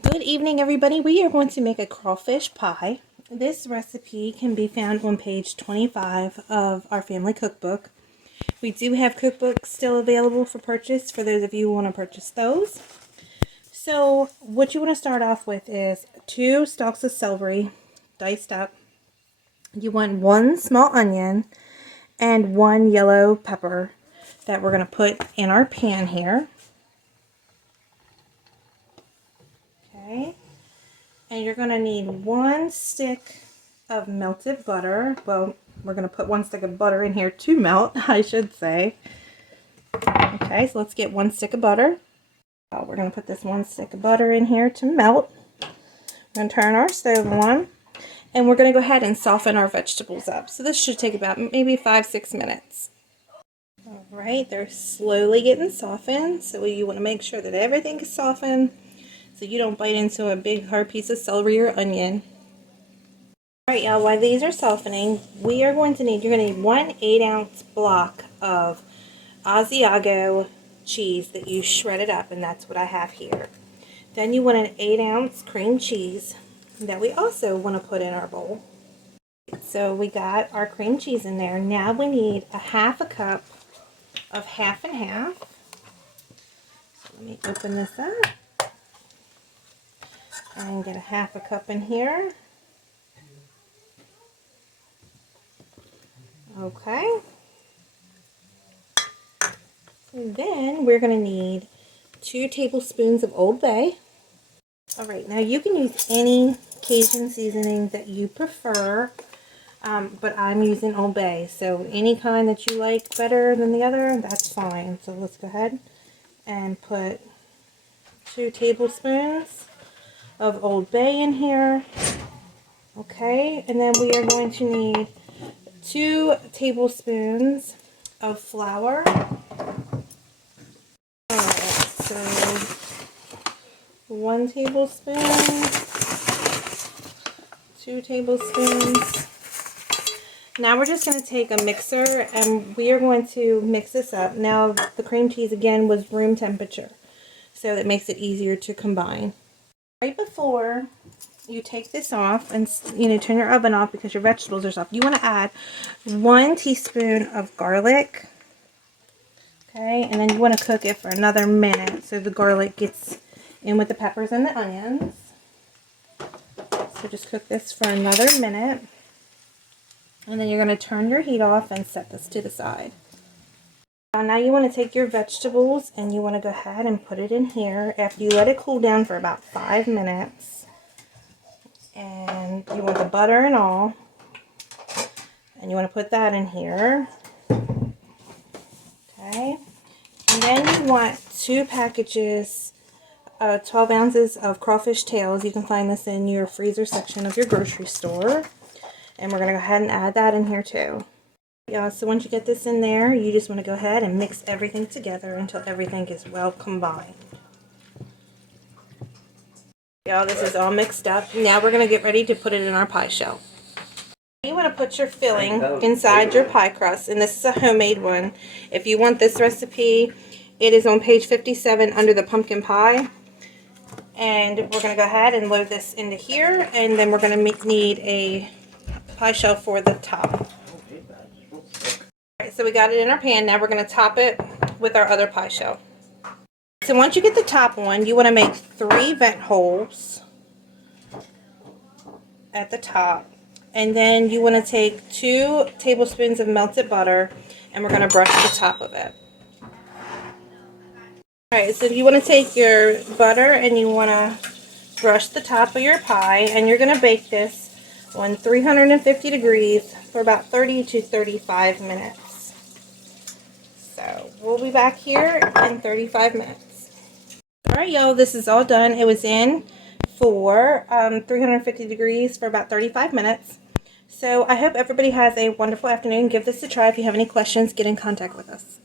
Good evening, everybody. We are going to make a crawfish pie. This recipe can be found on page 25 of our family cookbook. We do have cookbooks still available for purchase for those of you who want to purchase those. So what you want to start off with is 2 stalks of celery diced up. You want 1 small onion and 1 yellow pepper that we're going to put in our pan here. Okay. And you're going to need 1 stick of melted butter. Well, we're going to put 1 stick of butter in here to melt, I should say. Okay, so let's get 1 stick of butter. We're going to put this 1 stick of butter in here to melt. We're going to turn our stove on. And we're going to go ahead and soften our vegetables up. So this should take about maybe 5-6 minutes. Alright, they're slowly getting softened. So you want to make sure that everything is softened, so you don't bite into a big hard piece of celery or onion. Alright, y'all, while these are softening, you're going to need 1 8-ounce block of Asiago cheese that you shredded up, and that's what I have here. Then you want an 8-ounce cream cheese that we also want to put in our bowl. So we got our cream cheese in there. Now we need a 1/2 cup of half and half. So let me open this up and get a 1/2 cup in here. Okay. And then we're going to need 2 tablespoons of Old Bay. Alright, now you can use any Cajun seasoning that you prefer, but I'm using Old Bay, so any kind that you like better than the other, that's fine. So let's go ahead and put 2 tablespoons of Old Bay in here. Okay, and then we are going to need 2 tablespoons of flour. Alright, so 1 tablespoon, 2 tablespoons. Now we're just going to take a mixer and we are going to mix this up. Now the cream cheese again was room temperature, so that makes it easier to combine. Right before you take this off and turn your oven off because your vegetables are soft, you want to add 1 teaspoon of garlic. Okay, and then you want to cook it for another minute so the garlic gets in with the peppers and the onions. So just cook this for another minute. And then you're going to turn your heat off and set this to the side. Now you want to take your vegetables and you want to go ahead and put it in here after you let it cool down for about 5 minutes. And you want the butter and all. And you want to put that in here. Okay. And then you want 2 packages, 12 ounces of crawfish tails. You can find this in your freezer section of your grocery store. And we're going to go ahead and add that in here too. Yeah, so once you get this in there, you just want to go ahead and mix everything together until everything is well combined. Yeah, this is all mixed up. Now we're going to get ready to put it in our pie shell. You want to put your filling inside your pie crust, and this is a homemade one. If you want this recipe, it is on page 57 under the pumpkin pie. And we're going to go ahead and load this into here, and then we're going to need a pie shell for the top. Alright, so we got it in our pan. Now we're going to top it with our other pie shell. So once you get the top one, you want to make 3 vent holes at the top. And then you want to take 2 tablespoons of melted butter, and we're going to brush the top of it. Alright, so you want to take your butter and you want to brush the top of your pie, and you're going to bake this on 350 degrees for about 30 to 35 minutes. So we'll be back here in 35 minutes. Alright, y'all, this is all done. It was in for 350 degrees for about 35 minutes. So I hope everybody has a wonderful afternoon. Give this a try. If you have any questions, get in contact with us.